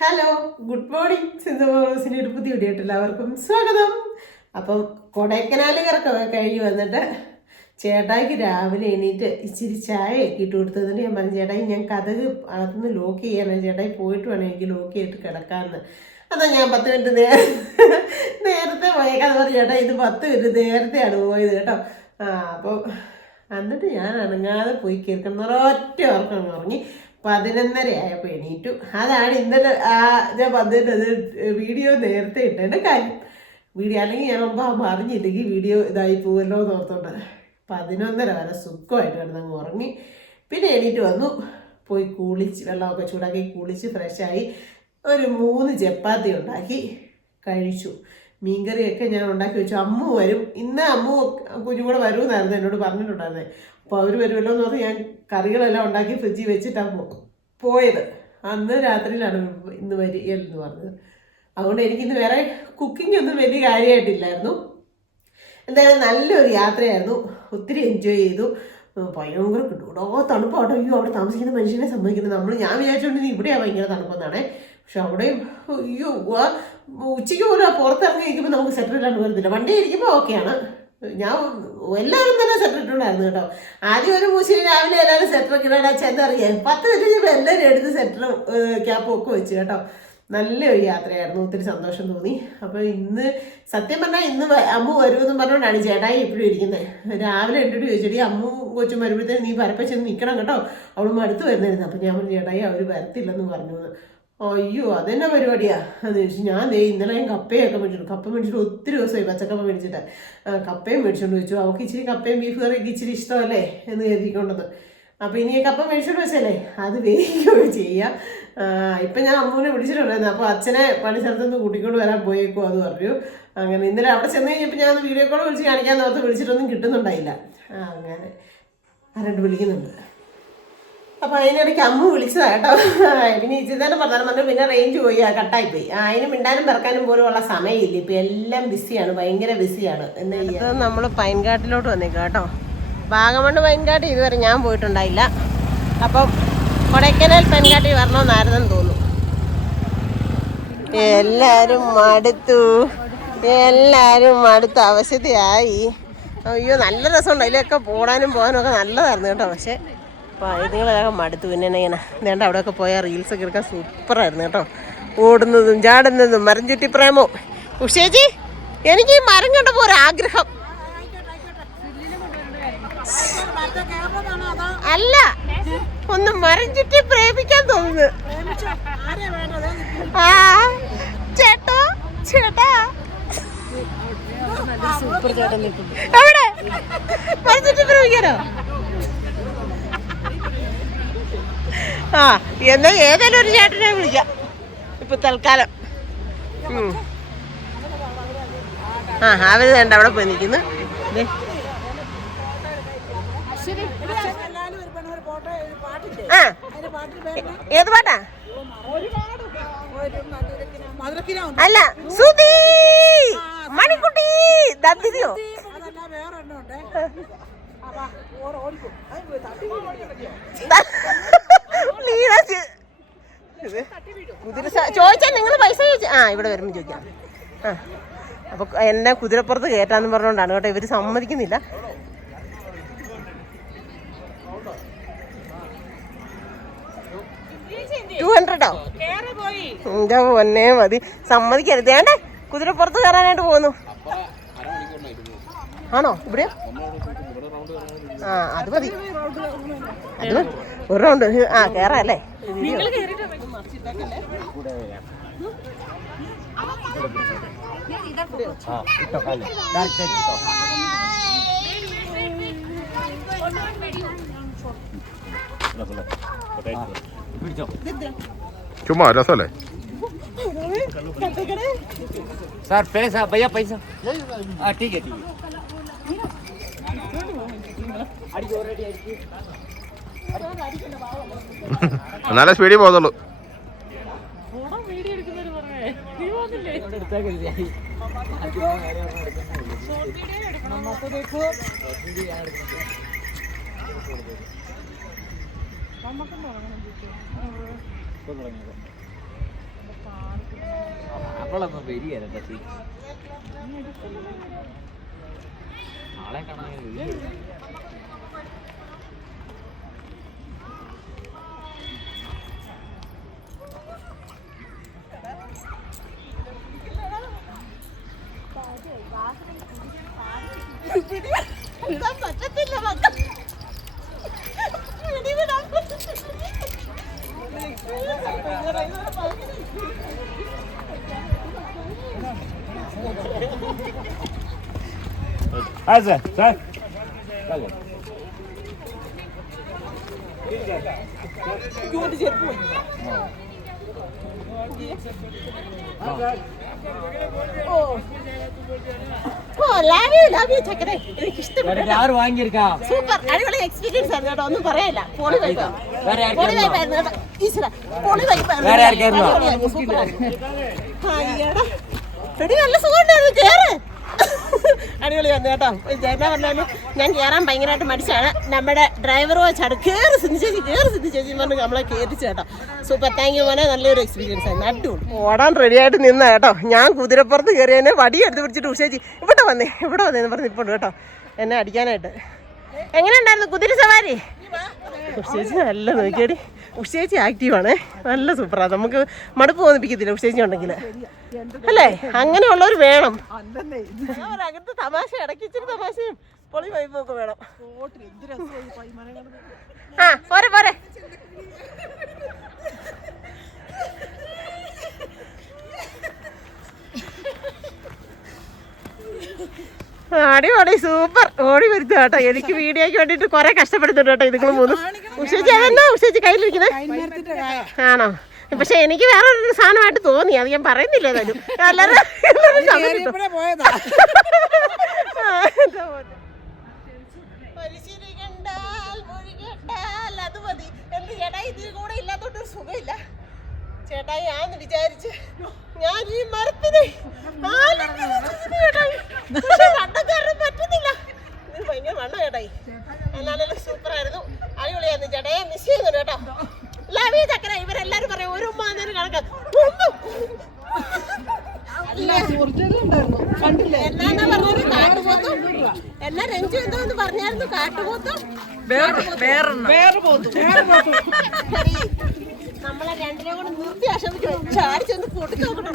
Hello good morning Sindhu മോളൂസിന്റെ ഒരു പുതിയ വീഡിയോ എല്ലാവർക്കും സ്വാഗതം. അപ്പം കൊടൈക്കനാൽ കറക്കമൊക്കെ കഴിഞ്ഞ് വന്നിട്ട് ചേട്ടായിക്ക് രാവിലെ എണീറ്റ് ഇച്ചിരി ചായ ഒക്കെ ഇട്ട് കൊടുത്തതിന് ഞാൻ പറഞ്ഞു ചേട്ടായി ഞാൻ കഥക് അകത്തുനിന്ന് ലോക്ക് ചെയ്യാനാണ് ചേട്ടായി പോയിട്ട് വേണം എനിക്ക് ലോക്ക് ചെയ്തിട്ട് കിടക്കാമെന്ന് അതാ ഞാൻ പത്ത് മിനിറ്റ് നേരെ നേരത്തെ പോയേക്കാന്ന് പറഞ്ഞു ചേട്ടാ ഇത് പത്ത് മിനിറ്റ് നേരത്തെയാണ് പോയത് കേട്ടോ. ആ അപ്പോൾ എന്നിട്ട് ഞാൻ അനങ്ങാതെ പോയി കേൾക്കുന്ന ഒരൊറ്റ ഉറക്കം ഉറങ്ങി. പതിനൊന്നര ആയപ്പോൾ എണീറ്റു. അതാണ് ഇന്നലെ ആ ഞാൻ വന്നിട്ടത് വീഡിയോ നേരത്തെ ഇട്ടേണ്ട കാര്യം. വീഡിയോ അല്ലെങ്കിൽ ഞാൻ മുമ്പ് അറിഞ്ഞില്ലെങ്കിൽ വീഡിയോ ഇതായി പോകുമല്ലോ എന്ന് ഓർത്തോണ്ട് പതിനൊന്നര വരെ സുഖമായിട്ട് കിടന്നങ്ങ് ഉറങ്ങി. പിന്നെ എണീറ്റ് വന്നു. പോയി കുളിച്ച് വെള്ളമൊക്കെ ചൂടാക്കി കുളിച്ച് ഫ്രഷായി ഒരു മൂന്ന് ചപ്പാത്തി ഉണ്ടാക്കി കഴിച്ചു. മീൻകറിയൊക്കെ ഞാൻ ഉണ്ടാക്കി വെച്ചു. അമ്മു വരും. ഇന്ന് അമ്മു കുഞ്ഞു കൂടെ വരുമെന്നായിരുന്നു എന്നോട് പറഞ്ഞിട്ടുണ്ടായിരുന്നത് അപ്പോൾ അവർ വരുമല്ലോ എന്ന് പറഞ്ഞ് ഞാൻ കറികളെല്ലാം ഉണ്ടാക്കി ഫ്രിഡ്ജിൽ വെച്ചിട്ടാണ് പോയത്. അന്ന് രാത്രിയിലാണ് ഇന്ന് വരികയെന്ന് പറഞ്ഞത്. അതുകൊണ്ട് എനിക്കിന്ന് വേറെ കുക്കിംഗ് ഒന്നും വലിയ കാര്യമായിട്ടില്ലായിരുന്നു. എന്തായാലും നല്ലൊരു യാത്രയായിരുന്നു. ഒത്തിരി എൻജോയ് ചെയ്തു. ഭയങ്കര കിട്ടും. ഓ തണുപ്പാട്ടോ. അയ്യോ അവിടെ താമസിക്കുന്ന മനുഷ്യനെ സമ്മതിക്കുന്നത് നമ്മൾ ഞാൻ വിചാരിച്ചുകൊണ്ട് ഇവിടെയാണ് ഭയങ്കര തണുപ്പെന്നാണേ. പക്ഷെ അവിടെയും അയ്യോ ഉച്ചയ്ക്ക് പോലും പുറത്തിറങ്ങി ഇരിക്കുമ്പോൾ നമുക്ക് സെപ്പറേറ്റ് ഇല്ലാണ്ട് വരുന്നില്ല വണ്ടി ഇരിക്കുമ്പോൾ ഓക്കെയാണ് ഞാൻ എല്ലാവരും തന്നെ സെപ്പറേറ്റ് ഉണ്ടായിരുന്നു കേട്ടോ. ആദ്യം ഒരു മൂശിനി രാവിലെ എല്ലാവരും സെറ്റർ ഒക്കെ ഇടാൻ ചെന്നറിയാം പത്ത് മിനിറ്റ് കഴിയുമ്പോൾ എല്ലാവരും എടുത്ത് സെറ്ററും ക്യാപ്പും ഒക്കെ വെച്ച് കേട്ടോ. നല്ലൊരു യാത്രയായിരുന്നു. ഒത്തിരി സന്തോഷം തോന്നി. അപ്പോൾ ഇന്ന് സത്യം പറഞ്ഞാൽ ഇന്ന് അമ്മ വരുമെന്ന് പറഞ്ഞുകൊണ്ടാണ് ചേട്ടായി ഇപ്പോഴും ഇരിക്കുന്നത് രാവിലെ എന്നിട്ട് ചോദിച്ചെടി അമ്മു കൊച്ചും വരുമ്പോഴത്തേക്ക് നീ പരപ്പച്ചെന്ന് നിൽക്കണം കേട്ടോ. അവൾ മടുത്ത് വരുന്നതായിരുന്നു. അപ്പോൾ ഞാൻ പറഞ്ഞു ചേട്ടായി അവർ വരത്തില്ലെന്ന് പറഞ്ഞു. അയ്യോ അതെന്നെ പരിപാടിയാ? എന്ന് ചോദിച്ചു ഞാൻ ദേ ഇന്നലെ ഞാൻ കപ്പയൊക്കെ മേടിച്ചു കപ്പ മേടിച്ചിട്ട് ഒത്തിരി ദിവസമായി പച്ചക്കപ്പ മേടിച്ചിട്ട്. കപ്പയും മേടിച്ചോണ്ട് വെച്ചു. അവൾക്ക് ഇച്ചിരി കപ്പയും ബീഫ് കറിയൊക്കെ ഇച്ചിരി ഇഷ്ടമല്ലേ എന്ന് കരുതിക്കൊണ്ടത്. അപ്പോൾ ഇനി കപ്പ മേടിച്ചോണ്ട് വെച്ചല്ലേ? അത് വേഗം ചെയ്യാം. ഇപ്പം ഞാൻ അമ്മൂനെ വിളിച്ചിട്ടുണ്ടായിരുന്നു. അപ്പോൾ അച്ഛനെ പണി സ്ഥലത്തുനിന്ന് കൂട്ടിക്കൊണ്ട് വരാൻ പോയേക്കോ അത് പറഞ്ഞു. അങ്ങനെ ഇന്നലെ അവിടെ ചെന്ന് കഴിഞ്ഞപ്പോൾ ഞാൻ വീഡിയോ കോൾ വിളിച്ച് കാണിക്കാൻ നേരത്തെ വിളിച്ചിട്ടൊന്നും കിട്ടുന്നുണ്ടായില്ല. അങ്ങനെ ആരണ്ട് വിളിക്കുന്നുണ്ട്. അപ്പൊ അതിനിടയ്ക്ക് അമ്മ വിളിച്ചതാ കേട്ടോ. പിന്നെ ഇച്ചിരി പറഞ്ഞു പിന്നെ റേഞ്ച് പോയി കട്ടായി പോയി. അതിന് മിണ്ടാനും പിറക്കാനും പോലും ഉള്ള സമയമില്ല. ഇപ്പൊ എല്ലാം ബിസിയാണ് ഭയങ്കര ബിസിയാണ്. എന്നാ നമ്മൾ പൈൻകാട്ടിലോട്ട് വന്നേക്കാം കേട്ടോ. വാഗമണ് പൈൻകാട്ട് ഇതുവരെ ഞാൻ പോയിട്ടുണ്ടായില്ല. അപ്പം കൊടൈക്കനാൽ പൈൻകാട്ടി വരണമെന്നായിരുന്നെന്ന് തോന്നുന്നു. എല്ലാരും മടുത്തു. എല്ലാരും മടുത്ത. അവശതയായി. അയ്യോ നല്ല രസമുണ്ട്. അതിലൊക്കെ പോടാനും പോകാനും ഒക്കെ നല്ലതായിരുന്നു കേട്ടോ. പക്ഷേ പൈതുകളൊക്കെ മടുത്തു. പിന്നെ ഇങ്ങനെ വേണ്ട അവിടെയൊക്കെ പോയാൽ റീൽസൊക്കെ എടുക്കാൻ സൂപ്പറായിരുന്നു കേട്ടോ. ഓടുന്നതും ചാടുന്നതും മരം ചുറ്റി പ്രേമോ ഉഷേജി എനിക്ക് ഈ മരം കണ്ടപ്പോൾ ഒരാഗ്രഹം. ആഗ്രഹം അല്ല ഒന്ന് മരം ചുറ്റി പ്രേമിക്കാൻ തോന്നുന്നു. ആ ചേട്ടോ ചേട്ടാ. എവിടെ? മരം ചുറ്റി പ്രേമിക്കാനോ? ആ എന്നാ ഏതെങ്കിലും ഒരു ചേട്ടനെ വിളിക്കാം. ഇപ്പൊ തൽക്കാലം. ആ അവർ വേണ്ട അവിടെ പോയി നിൽക്കുന്നു. ആ. ഏത് പാട്ടാ? അല്ല സുധി മണിക്കുട്ടി! ദത്തിരിയോ കുതിര ചോദിച്ചാൽ നിങ്ങൾ പൈസ ചോദിച്ച ആ ഇവിടെ വരുമ്പോൾ ചോദിക്കാം. ആ അപ്പൊ എന്നെ കുതിരപ്പുറത്ത് കയറ്റാന്ന് പറഞ്ഞോണ്ടാണ് കേട്ടോ ഇവർ സമ്മതിക്കുന്നില്ല. ടു ഹൺഡ്രഡോ എന്താ പൊന്നെ മതി. സമ്മതിക്കരുത്. ഏണ്ടേ കുതിരപ്പുറത്ത് കയറാനായിട്ട് പോകുന്നു. ആണോ? ഇവിടെ ആ അത് മതി. അത് മതി. ഒരു റൗണ്ട് ആ കേറാം അല്ലേ ചുമ്മാ രസമല്ലേ सर पैसा भैया पैसा हाँ ठीक है ठीक है എന്നാലേ സ്പീഡിൽ പോകത്തുള്ളൂ. അവളൊന്നും വരികയല്ല നാളെ കാണാൻ Taze. Tá Tamam. ആര് വാങ്ങിയിരിക്കാ? സൂപ്പർ അടിപൊളി എക്സ്പീരിയൻസ് ആയിരുന്നു കേട്ടോ. ഒന്നും പറയല്ല പൊളി വൈബ് പൊളി നല്ല സുഖം അടിപൊളിയായിരുന്നു കേട്ടോ. ചേട്ടാ പറഞ്ഞു ഞാൻ കയറാൻ ഭയങ്കരമായിട്ട് മടിച്ചാണ്. നമ്മുടെ ഡ്രൈവറോ ചട കയറി സിന്ധു ചേച്ചി കയറി സിന്ധു ചേച്ചി പറഞ്ഞ് നമ്മളെ കയറ്റിച്ചു കേട്ടോ. സൂപ്പർ താങ്ക് യു മോനെ. നല്ലൊരു എക്സ്പീരിയൻസ് ആയിരുന്നു. അടിപൊളി. ഓടാൻ റെഡി ആയിട്ട് നിന്ന കേട്ടോ. ഞാൻ കുതിരപ്പുറത്ത് കയറിയതിനെ വടി എടുത്ത് പിടിച്ചിട്ട് ഉഷേച്ചി ഇവിടെ വന്നേ ഇവിടെ വന്നേന്ന് പറഞ്ഞ് ഇപ്പോൾ കേട്ടോ. എന്നെ അടിക്കാനായിട്ട്. എങ്ങനെ ഉണ്ടായിരുന്നു കുതിര സവാരി? ഉഷേച്ചി നല്ല നോക്കിയടി. ഉഷേച്ചി ആക്റ്റീവാണേ. നല്ല സൂപ്പറാ. നമുക്ക് മടുപ്പ് തോന്നിപ്പിക്കത്തില്ല ഉഷേച്ചി ഉണ്ടെങ്കിൽ അല്ലേ? അങ്ങനെയുള്ളവർ വേണം. അകത്ത് തമാശ ഇടയ്ക്ക് തമാശയും പൊളി വൈപ്പൊക്കെ വേണം. ആ പോരെ പോരെ. അടിപൊളി സൂപ്പർ. ഓടി വരുത്തുക കേട്ടോ. എനിക്ക് വീഡിയോയ്ക്ക് വേണ്ടിയിട്ട് കുറെ കഷ്ടപ്പെടുന്നുണ്ട് കേട്ടോ ഇതുങ്ങൾ മൂന്നും. ഉഷേച്ചി അതെന്നാ ഉഷേച്ചി കയ്യിലിരിക്കുന്നത് ആണോ? പക്ഷെ എനിക്ക് വേറെ ഒരു സാധനമായിട്ട് തോന്നി അത് ഞാൻ പറയുന്നില്ല ഏതായാലും. അല്ലാതെ അത് മതി. എന്ത് ചേട്ടാ ഇതിൽ കൂടെ സുഖമില്ല. ചേട്ടായി ആന്ന് വിചാരിച്ച് ഞാൻ ഈ മരത്തിനെ പറ്റുന്നില്ല. ഇത് ഭയങ്കര വണ്ണം ചേട്ടായി എന്നാലും സൂപ്പർ ആയിരുന്നു അടിപൊളിയായിരുന്നു ചേട്ടായി മിസ് ചെയ്യുന്നു കേട്ടോ. ലവി ചക്കര. ഇവരെല്ലാരും പറയും ഒരു ഉമ്മ എന്നൊരു കണക്ക്. എന്നാ പറഞ്ഞത്? കാട്ടുപോത്തും. എന്നാ രഞ്ജു എന്തോന്ന് പറഞ്ഞായിരുന്നു? കാട്ടുപോത്തും. നമ്മളെ രണ്ടിനെ കൂടെ നിർത്തി ആശമിച്ചു ചാടി ചെന്ന് പൊട്ടിച്ചു നോക്കണം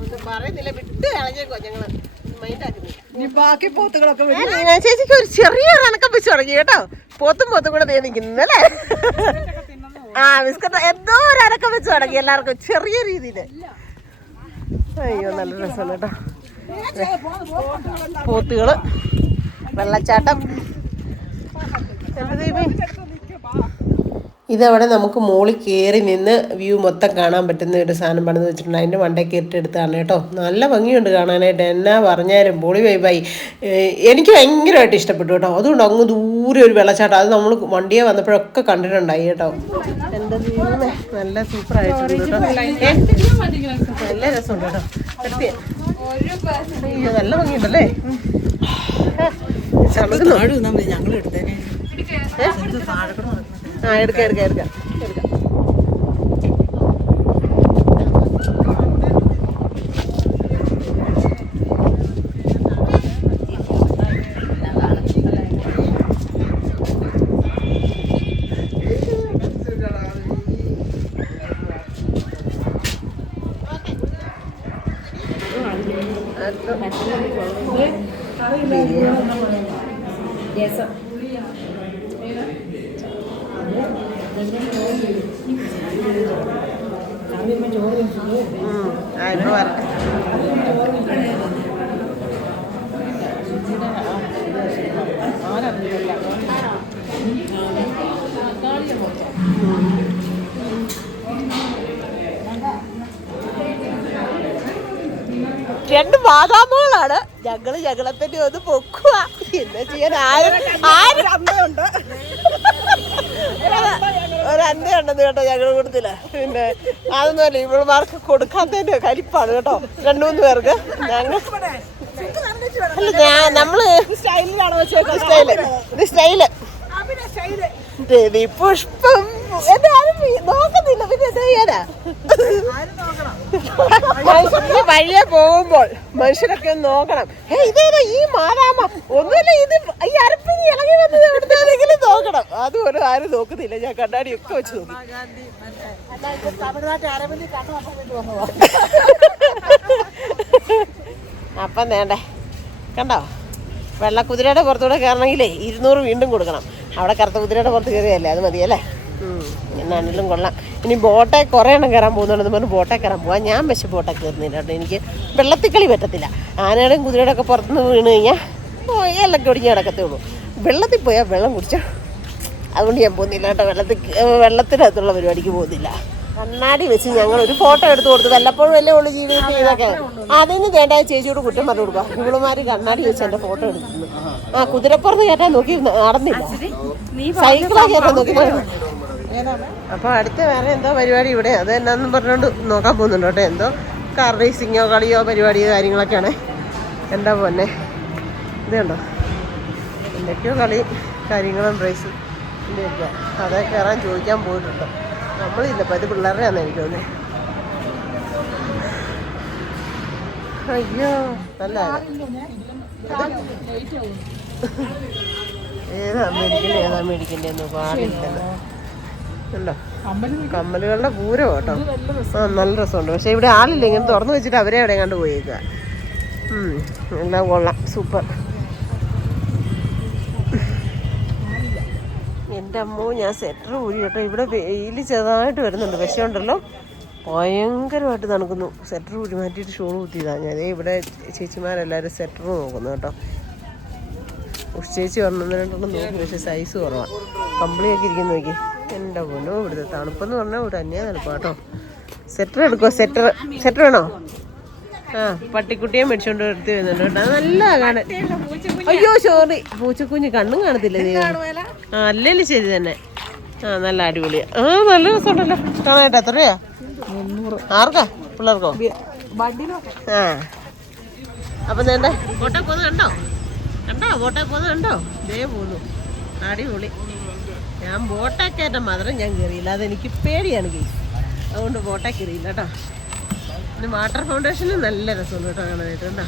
ഒന്നും പറയുന്നില്ല. വിട്ട് കളഞ്ഞേക്കോ ഞങ്ങൾ മൈൻഡാക്കുന്നില്ല ബാക്കി പോത്തുകളൊക്കെ ചേച്ചിക്ക് ഒരു ചെറിയൊരു കണക്കം വെച്ച് തുടങ്ങി കേട്ടോ. പോത്തും പോത്തും കൂടെ ദേ നിൽക്കുന്നു ആ ബിസ്ക്കറ്റ് എന്തോ ഒരു അനക്കം വെച്ച് തുടങ്ങി എല്ലാവർക്കും ചെറിയ രീതിയിൽ. അയ്യോ നല്ല രസമാണ് കേട്ടോ. പോത്തുകൾ വെള്ളച്ചാട്ടം. എന്താ ദൈവമേ? ഇതവിടെ നമുക്ക് മുകളിൽ കയറി നിന്ന് വ്യൂ മൊത്തം കാണാൻ പറ്റുന്ന ഒരു സാധനം പണിത് വെച്ചിട്ടുണ്ട്. അതിന്റെ മണ്ടേ കയറിട്ട് എടുത്താണ് കേട്ടോ. നല്ല ഭംഗിയുണ്ട് കാണാനായിട്ട്. എന്നാ പറഞ്ഞാലും പൊളി വൈബായി എനിക്ക് ഭയങ്കരമായിട്ട് ഇഷ്ടപ്പെട്ടു കേട്ടോ. അതുകൊണ്ട് അങ്ങ് ദൂരെ ഒരു വെള്ളച്ചാട്ടം. അത് നമ്മൾ വണ്ടിയെ വന്നപ്പോഴൊക്കെ കണ്ടിട്ടുണ്ടായി കേട്ടോ. എന്റെ നല്ല സൂപ്പർ ആയിട്ടുണ്ട് കേട്ടോ. നല്ല രസമുണ്ട് കേട്ടോ. നല്ല ഭംഗിയുണ്ടല്ലേ? ഞങ്ങൾ എടുത്തേനെ. ആ എടുക്കാം എടുക്കാം എടുക്കാം. എടുക്കാം ഉം, രണ്ട് ബാദാമുകളാണ് ഞങ്ങൾ ഞങ്ങളെ തന്നെ ഒന്ന് പൊക്കുക എന്താ ചെയ്യാൻ? ആരും ആരും അമ്മയുണ്ട്. ഒരു അന്തയുണ്ടെന്ന് കേട്ടോ ഞങ്ങൾ കൊടുത്തില്ല പിന്നെ അതൊന്നും അല്ല ഇവളുമാർക്ക് കൊടുക്കാത്തതിന്റെ കരിപ്പാണ് കേട്ടോ രണ്ടു മൂന്ന് പേർക്ക്. ഞങ്ങൾ അല്ല ഞാൻ നമ്മൾ സ്റ്റൈൽ. ഇത് സ്റ്റൈൽ. പിന്നെ സ്റ്റൈൽ ആരും വഴിയെ പോകുമ്പോൾ മനുഷ്യരൊക്കെ ഒന്ന് നോക്കണം. ഏ ഇതേതാ ഈ മാറാമ ഒന്നുമില്ല ഇത് ഈ അരപ്പിനി ഇളകി വന്നത് എവിടുന്നാണെങ്കിലും നോക്കണം. അതുപോലും ആരും നോക്കുന്നില്ല. ഞാൻ കണ്ണാടി ഒക്കെ വെച്ച് നോക്കി. അപ്പം വേണ്ടേ. കണ്ടോ? വെള്ള കുതിരയുടെ പുറത്തൂടെ കയറണമെങ്കിലേ ഇരുന്നൂറ് വീണ്ടും കൊടുക്കണം. അവിടെ കറുത്ത കുതിരയുടെ പുറത്ത് കയറിയല്ലേ അത് മതിയല്ലേ? എന്നാണെങ്കിലും കൊള്ളാം. ഇനി ബോട്ടെ കുറേ എണ്ണം കയറാൻ പോകുന്നുണ്ടെന്ന് പറഞ്ഞു ബോട്ടെ കയറാൻ പോവാം. ഞാൻ പക്ഷെ ബോട്ടെ കയറുന്നില്ല കേട്ടോ. എനിക്ക് വെള്ളത്തിക്കളി പറ്റത്തില്ല. ആനയുടെയും കുതിരയുടെ ഒക്കെ പുറത്തുനിന്ന് വീണ് കഴിഞ്ഞാൽ എല്ലൊക്കെ ഒടിഞ്ഞ് കിടക്കത്തേ ഉള്ളൂ വെള്ളത്തിൽ പോയാൽ വെള്ളം കുടിച്ചാൽ അതുകൊണ്ട് ഞാൻ പോകുന്നില്ല കേട്ടോ. വെള്ളത്തിൽ വെള്ളത്തിനകത്തുള്ള പരിപാടിക്ക് പോകുന്നില്ല. കണ്ണാടി വെച്ച് ഞങ്ങൾ ഒരു ഫോട്ടോ എടുത്ത് കൊടുത്തു. വല്ലപ്പോഴും അല്ലേ ഉള്ളു ജീവിതത്തിൽ ഇതൊക്കെ. അതിന് വേണ്ട ചേച്ചിയോട് കുറ്റം പറഞ്ഞു കൊടുക്കുക ഇവളുമാര് കണ്ണാടി വെച്ച് എന്റെ ഫോട്ടോ എടുക്കുന്നു ആ കുതിരപ്പുറത്ത് കയറ്റാൻ നോക്കി നടന്നില്ല. സൈക്കിളാ കയറ്റാൻ നോക്കി അപ്പൊ അടുത്ത വേറെ എന്തോ പരിപാടി ഇവിടെ. അത് എന്നാന്നും പറഞ്ഞോണ്ട് നോക്കാൻ പോകുന്നുണ്ട് കേട്ടോ. എന്തോ കാർ റേസിങ്ങോ കളിയോ പരിപാടിയോ കാര്യങ്ങളൊക്കെയാണ്. എന്താ പോന്നെ? ഇത് കണ്ടോ? എന്തൊക്കെയോ കളി കാര്യങ്ങളും റേസ് ഒക്കെ അതേ കയറാൻ ചോദിക്കാൻ പോയിട്ടുണ്ട്. നമ്മളില്ല അപ്പോൾ ഇത് പിള്ളേരുടെ ആണെന്ന് എനിക്ക് തോന്നുന്നത് അയ്യോ നല്ല ഏതാ മേടിക്കണ്ടേ? ഏതാ മേടിക്കണ്ടേന്ന് പാടില്ലെന്ന് ഉണ്ടോ? കമ്മലുകളുടെ പൂരം കേട്ടോ. ആ നല്ല രസമുണ്ട്. പക്ഷെ ഇവിടെ ആളില്ല. ഇങ്ങനെ തുറന്നു വെച്ചിട്ട് അവരെ എവിടെ കണ്ട് പോയേക്കുക എല്ലാം കൊള്ളാം. സൂപ്പർ. എന്റെ അമ്മോ ഞാൻ സെറ്റർ ഊരി കേട്ടോ. ഇവിടെ വെയിൽ ചെറുതായിട്ട് വരുന്നുണ്ട്. പക്ഷേ ഉണ്ടല്ലോ ഭയങ്കരമായിട്ട് തണുക്കുന്നു. സെറ്റർ ഊരി മാറ്റിയിട്ട് ഷോൾ കുത്തിയതാണ് ഞാൻ. ഇവിടെ ചേച്ചിമാരെല്ലാവരും സെറ്റർ നോക്കുന്നു കേട്ടോ. ഉഷ് ചേച്ചി ഒരെണ്ണം രണ്ടെണ്ണം നോക്കി. പക്ഷേ സൈസ് കുറവാണ് കമ്പിളിയൊക്കെ ഇരിക്കുന്നു നോക്കി. എന്റെ പൊന്നോ ഇവിടുത്തെ തണുപ്പെന്ന് പറഞ്ഞാൽ ഇവിടെ തന്നെയാണ് തണുപ്പ് കേട്ടോ. സെറ്റർ എടുക്കുമോ സെറ്റർ സെറ്റർ വേണോ? ആ പട്ടിക്കുട്ടിയെ മേടിച്ചോണ്ട് എടുത്ത് വരുന്നുണ്ട് കേട്ടോ. നല്ല കാണാൻ അയ്യോ സോറി പൂച്ചക്കുഞ്ഞ് കണ്ണും കാണത്തില്ല നീ ആ അല്ലല്ലേ ശരി തന്നെ. ആ നല്ല അടിപൊളിയാ. ആ നല്ല രസമുണ്ടല്ലോ. കാണാട്ടോ എത്രയാ? ആർക്കാ? പിള്ളേർക്കോ? ആ. അപ്പം നേണ്ട കോട്ടെ പോന്ന് കണ്ടോ? കണ്ടോ? ബോട്ടെ പോന്ന് കണ്ടോ? ഇതേ പോന്നു. അടിപൊളി. ഞാൻ ബോട്ടാ കയറ്റം മാത്രം ഞാൻ കയറിയില്ല. അതെനിക്ക് പേടിയാണ് ഗെയിം അതുകൊണ്ട് ബോട്ടാ കയറിയില്ല കേട്ടോ. പിന്നെ വാട്ടർ ഫൗണ്ടേഷന് നല്ല രസമുണ്ട് കേട്ടോ കാണാനായിട്ട് കണ്ടോ.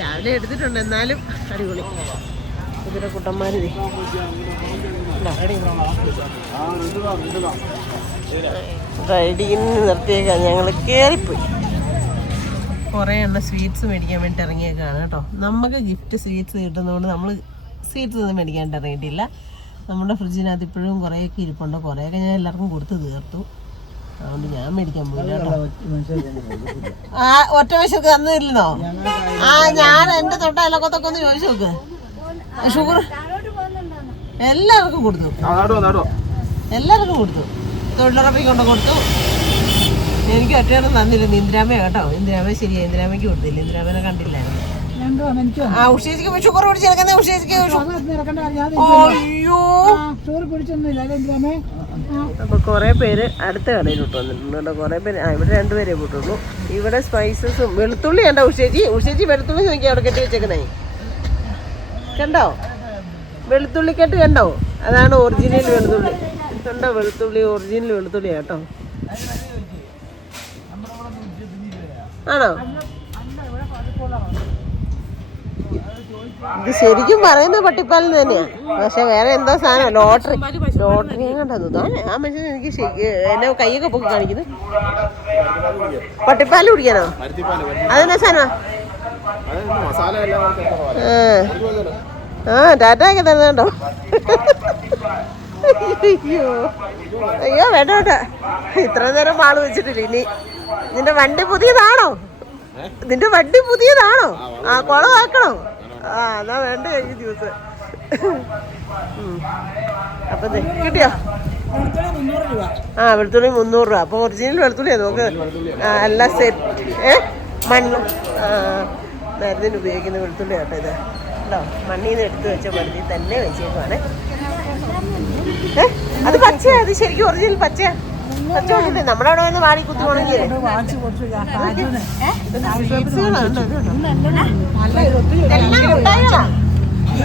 രാവിലെ എടുത്തിട്ടുണ്ട് എന്നാലും അടിപൊളി. കുതിര കുട്ടന്മാർ റൈഡിങ്ങിന് നിർത്തിയേക്കാം. ഞങ്ങൾ കയറിപ്പോയി കുറേ എണ്ണ സ്വീറ്റ്സ് മേടിക്കാൻ വേണ്ടി ഇറങ്ങിയേക്കാണ് കേട്ടോ. നമുക്ക് ഗിഫ്റ്റ് സ്വീറ്റ്സ് കിട്ടുന്നതുകൊണ്ട് നമ്മൾ സ്വീറ്റ്സ് ഒന്നും മേടിക്കാണ്ട് ഇറങ്ങിയിട്ടില്ല. നമ്മുടെ ഫ്രിഡ്ജിനകത്ത് ഇപ്പോഴും കുറേയൊക്കെ ഇരിപ്പുണ്ട്. കുറേയൊക്കെ ഞാൻ എല്ലാവർക്കും കൊടുത്ത് തീർത്തു. അതുകൊണ്ട് ഞാൻ മേടിക്കാൻ പോയില്ല ആ ഒറ്റ വശക്ക് തന്നിരുന്നോ? ആ ഞാൻ എന്റെ തൊട്ട അയലക്കത്തൊക്കെ ഒന്ന് ചോദിച്ചു നോക്ക്. ഷുഗർ. എല്ലാവർക്കും കൊടുത്തു. എല്ലാവർക്കും കൊടുത്തു. തൊഴിലുറപ്പിൽ കൊണ്ട് കൊടുത്തു. എനിക്ക് ഒറ്റയാളും തന്നില്ല ഇന്ദിരാമ കേട്ടോ. ഇന്ദിരാമ ശരിയാ. ഇന്ദിരാമയ്ക്ക് കൊടുത്തില്ല. ഇന്ദിരാമനെ കണ്ടില്ലായിരുന്നു. ആ ഉഷേജിക്ക് ഷുഗർ പിടിച്ചെടുക്കുന്ന ഉഷേജിക്ക് അയ്യോ. അപ്പൊ കുറെ പേര് അടുത്ത കടയിലോട്ട് വന്നിട്ടുണ്ട് കേട്ടോ. കുറെ പേര് ആ ഇവിടെ രണ്ടുപേരെ പോയിട്ടുള്ളൂ ഇവിടെ സ്പൈസസും വെളുത്തുള്ളി കണ്ടോ ഉഷേജി ഉഷേജി വെളുത്തുള്ളി നോക്കി അവിടെ കെട്ടി വെച്ചേക്കുന്നേ. കണ്ടോ? വെളുത്തുള്ളിക്കെട്ട് കണ്ടോ? അതാണ് ഒറിജിനൽ വെളുത്തുള്ളി. കണ്ടോ? വെളുത്തുള്ളി ഒറിജിനൽ വെളുത്തുള്ളി കേട്ടോ. ആണോ? ഇത് ശരിക്കും പറയുന്ന പട്ടിപ്പാലിൽ തന്നെയാ. പക്ഷെ വേറെ എന്തോ സാധനം ലോട്ടറി. ലോട്ടറി കണ്ടത് ആ മനുഷ്യൻ എനിക്ക് എന്നെ കൈയൊക്കെ പൊക്കി കാണിക്കുന്നു. പട്ടിപ്പാൽ കുടിക്കാനോ? അതെന്നാ സാധനമാ ആ. ടാറ്റ ഒക്കെ തരുന്നുണ്ടോ? അയ്യോ. അയ്യോ വേണ്ട വേണ്ട. ഇത്ര നേരം പാൾ വെച്ചിട്ടില്ല ഇനി. നിന്റെ വണ്ടി പുതിയതാണോ? നിന്റെ വണ്ടി പുതിയതാണോ? ആ കുളമാക്കണോ? ആ എന്നാ വേണ്ട ദിവസം. ഉം. അപ്പൊ കിട്ടിയോ? ആ വെളുത്തുള്ളി മുന്നൂറ് രൂപ. അപ്പൊ ഒറിജിനൽ വെളുത്തുള്ളിയാ നോക്ക് അല്ല സെറ്റ് ഏ? മണ്ണ്. മരുന്നിന് ഉപയോഗിക്കുന്ന വെളുത്തുള്ളി കേട്ടോ ഇത്. കേട്ടോ മണ്ണിൽ നിന്ന് എടുത്തു വെച്ച മരുന്നിൽ തന്നെ വെച്ചേക്കുവാണ്. അത് പച്ചയാ അത് ശരിക്കും ഒറിജിനൽ പച്ചയാ. കൊണ്ടില്ലേ നമ്മുടെ അവിടെ വന്ന് വാടി കുത്തി ഉണങ്ങിയേ എല്ലാം മുട്ടായികളാ?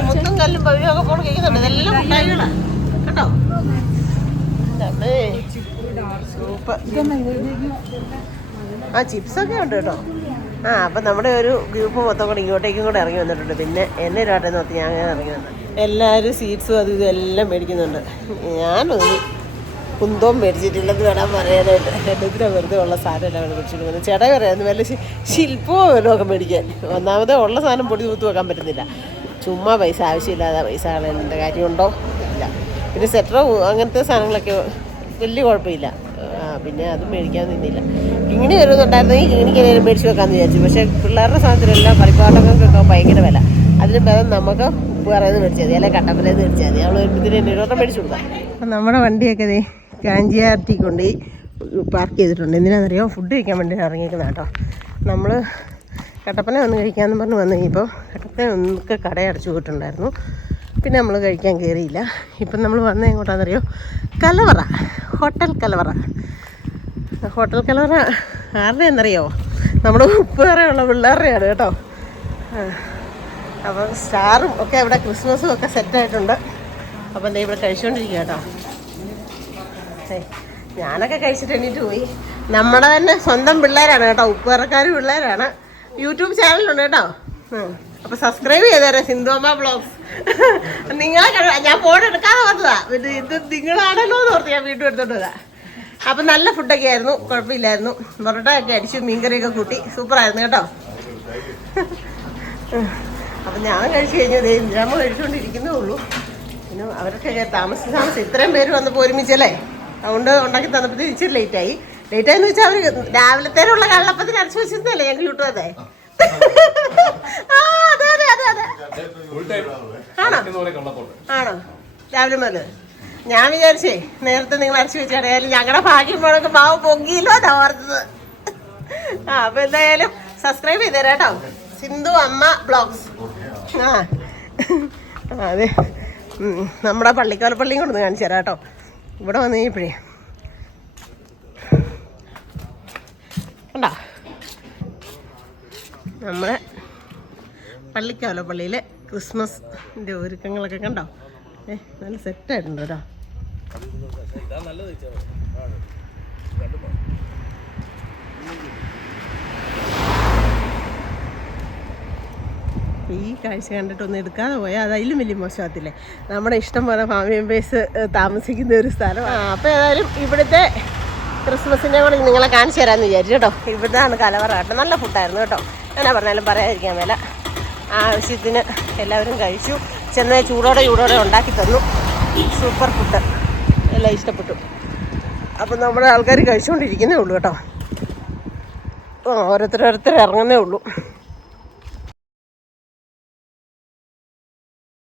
മുത്തും കല്ലും പവിഴൊക്കെ പോണ് കേൾക്കുന്നുണ്ട് ഇതെല്ലാം മുട്ടായികളാ. കേട്ടോ ആ ചിപ്സൊക്കെ ഉണ്ട് കേട്ടോ. ആ അപ്പം നമ്മുടെ ഒരു ഗ്രൂപ്പ് മൊത്തം കൂടെ ഇങ്ങോട്ടേക്കും കൂടെ ഇറങ്ങി വന്നിട്ടുണ്ട്. പിന്നെ എന്നെ ഒരു ആട്ടെന്ന് ഞാൻ അങ്ങനെ ഇറങ്ങി വന്നത് എല്ലാവരും സീറ്റ്സും അതും ഇതും എല്ലാം മേടിക്കുന്നുണ്ട്. ഞാനൊരു കുന്തവും മേടിച്ചിട്ടില്ലെന്ന് വേണം പറയാനായിട്ട്. എന്തെങ്കിലും വെറുതെ ഉള്ള സാധനം അവിടെ മേടിച്ചിട്ട് വന്നത് ചേട്ടാ പറയായിരുന്നു വല്ല ശില്പമോ ഒക്കെ മേടിക്കാൻ. ഒന്നാമത് ഉള്ള സാധനം പൊടി തൂത്ത് വെക്കാൻ പറ്റുന്നില്ല. ചുമ്മാ പൈസ ആവശ്യമില്ലാതെ പൈസ കളയുന്നതിന്റെ കാര്യമുണ്ടോ? ഇല്ല. പിന്നെ സെറ്ററോ അങ്ങനത്തെ സാധനങ്ങളൊക്കെ വലിയ കുഴപ്പമില്ല. പിന്നെ അത് മേടിക്കാൻ നിന്നില്ല. കിങ്ങിണി വരുന്നുണ്ടായിരുന്നെങ്കിൽ കിങ്ങിണിക്ക് മേടിച്ച് വെക്കാമെന്ന് വിചാരിച്ചു. പക്ഷേ പിള്ളേരുടെ സാധനത്തിലെല്ലാം കളിപ്പാട്ടങ്ങൾക്കൊക്കെ ഭയങ്കര വില. അതിന് ഭേദം നമുക്ക് ഉപ്പ് പറയുന്നത് മേടിച്ചാൽ മതി. അല്ലെങ്കിൽ കട്ടപ്പനയിൽ നിന്ന് മേടിച്ചാൽ മതി. അവൾ വരുമ്പോഴത്തേന് എണ്ണൂറ് മേടിച്ചു കൊടുക്കാം. നമ്മുടെ വണ്ടിയൊക്കെ കാഞ്ചിയാർട്ടി കൊണ്ട് പാർക്ക് ചെയ്തിട്ടുണ്ട്. എന്തിനാണെന്നറിയോ? ഫുഡ് കഴിക്കാൻ വേണ്ടി ഇറങ്ങിയിരിക്കുന്ന കേട്ടോ. നമ്മൾ കട്ടപ്പന വന്ന് കഴിക്കാമെന്ന് പറഞ്ഞ് വന്നു കഴിഞ്ഞപ്പോൾ കട്ടപ്പന ഒന്നൊക്കെ കട അടച്ചു പോയിട്ടുണ്ടായിരുന്നു. പിന്നെ നമ്മൾ കഴിക്കാൻ കയറിയില്ല ഇപ്പം നമ്മൾ വന്ന എങ്ങോട്ടാണെന്നറിയോ? കലവറ. ഹോട്ടൽ കലവറ. ഹോട്ടൽ കലവറ ആരുടെ എന്നറിയോ നമ്മുടെ ഉപ്പേറെയുള്ള പിള്ളേരുടെയാണ് കേട്ടോ. അപ്പം സ്റ്റാറും ഒക്കെ അവിടെ ക്രിസ്മസും ഒക്കെ സെറ്റായിട്ടുണ്ട് അപ്പം ഇവിടെ കഴിച്ചുകൊണ്ടിരിക്കുക കേട്ടോ. ഞാനൊക്കെ കഴിച്ചിട്ട് എണീറ്റ് പോയി. നമ്മുടെ തന്നെ സ്വന്തം പിള്ളേരാണ് കേട്ടോ ഉപ്പുകറക്കാർ പിള്ളേരാണ്. യൂട്യൂബ് ചാനലുണ്ട് കേട്ടോ. അപ്പൊ സബ്സ്ക്രൈബ് ചെയ്തേരാ സിന്ധുമ്മ ബ്ലോഗ്സ് നിങ്ങളെ ഞാൻ ഫോൺ എടുക്കാതെ വന്നതാ. ഇത് നിങ്ങളാണല്ലോ എന്ന് ഓർത്ത് ഞാൻ വീട്ടും എടുത്തോണ്ട് വരാ. അപ്പൊ നല്ല ഫുഡൊക്കെ ആയിരുന്നു കുഴപ്പമില്ലായിരുന്നു. പൊറോട്ട ഒക്കെ അടിച്ചു മീൻകറിയൊക്കെ കൂട്ടി. സൂപ്പറായിരുന്നു കേട്ടോ. അപ്പം ഞാൻ കഴിച്ചു കഴിഞ്ഞു. ദേ കഴിച്ചുകൊണ്ടിരിക്കുന്നേ ഉള്ളൂ. പിന്നെ അവരൊക്കെ താമസിച്ച് താമസിച്ച് ഇത്രയും പേര് വന്നപ്പോൾ ഒരുമിച്ചല്ലേ? അതുകൊണ്ട് ഉണ്ടാക്കി തന്നപ്പോഴത്തേക്ക് ഇച്ചിരി ലേറ്റായി ലേറ്റായെന്ന് വെച്ചാൽ അവർ രാവിലത്തേനുള്ള കള്ളപ്പത്തിന് അരച്ചു വെച്ചിരുന്നല്ലേ ഞങ്ങൾ കിട്ടുവതേ ആ. അതെ അതെ അതെ അതെ. ആണോ? ആണോ? രാവിലെ മുതൽ ഞാൻ വിചാരിച്ചേ നേരത്തെ നിങ്ങൾ അരച്ചു വെച്ചാൽ ഞങ്ങളുടെ ഭാഗ്യം പോണൊക്കെ മാവ് പൊങ്ങിയില്ലോ എന്നാ ഓർത്തത് ആ അപ്പൊ എന്തായാലും സബ്സ്ക്രൈബ് ചെയ്തേരാ കേട്ടോ. സിന്ധു അമ്മ ബ്ലോഗ്സ് ആ. അതെ. നമ്മുടെ പള്ളിക്കാല പള്ളിയും കൊണ്ടൊന്ന് കാണിച്ചു തരാം കേട്ടോ. ഇവിടെ വന്നു കഴിഞ്ഞപ്പോഴേ കണ്ടോ? നമ്മളെ പള്ളിക്കാവല പള്ളിയിലെ ക്രിസ്മസിന്റെ ഒരുക്കങ്ങളൊക്കെ കണ്ടോ? ഏ നല്ല സെറ്റായിട്ടുണ്ട് കേട്ടോ. ഈ കാഴ്ച കണ്ടിട്ടൊന്നും എടുക്കാതെ പോയാൽ അത് അതിലും വലിയ മോശമാകത്തില്ലേ നമ്മുടെ ഇഷ്ടം പോലെ ഫാമിയം മെമ്പേഴ്സ് താമസിക്കുന്ന ഒരു സ്ഥലമാണ്. അപ്പോൾ ഏതായാലും ഇവിടുത്തെ ക്രിസ്മസിന്റെ കൂടെ നിങ്ങളെ കാണിച്ചു തരാമെന്ന് വിചാരിച്ചു കേട്ടോ. ഇവിടുന്നാണ് കലവറ കേട്ടോ. നല്ല ഫുഡായിരുന്നു കേട്ടോ. എന്നാ പറഞ്ഞാലും പറയാതിരിക്കാൻ മേല. ആവശ്യത്തിന് എല്ലാവരും കഴിച്ചു. ചെന്ന് ചൂടോടെ ചൂടോടെ ഉണ്ടാക്കി തന്നു. സൂപ്പർ ഫുഡ് എല്ലാം ഇഷ്ടപ്പെട്ടു. അപ്പം നമ്മുടെ ആൾക്കാർ കഴിച്ചുകൊണ്ടിരിക്കുന്നേ ഉള്ളൂ കേട്ടോ. ഓരോരുത്തരോരുത്തർ ഇറങ്ങുന്നേ ഉള്ളൂ.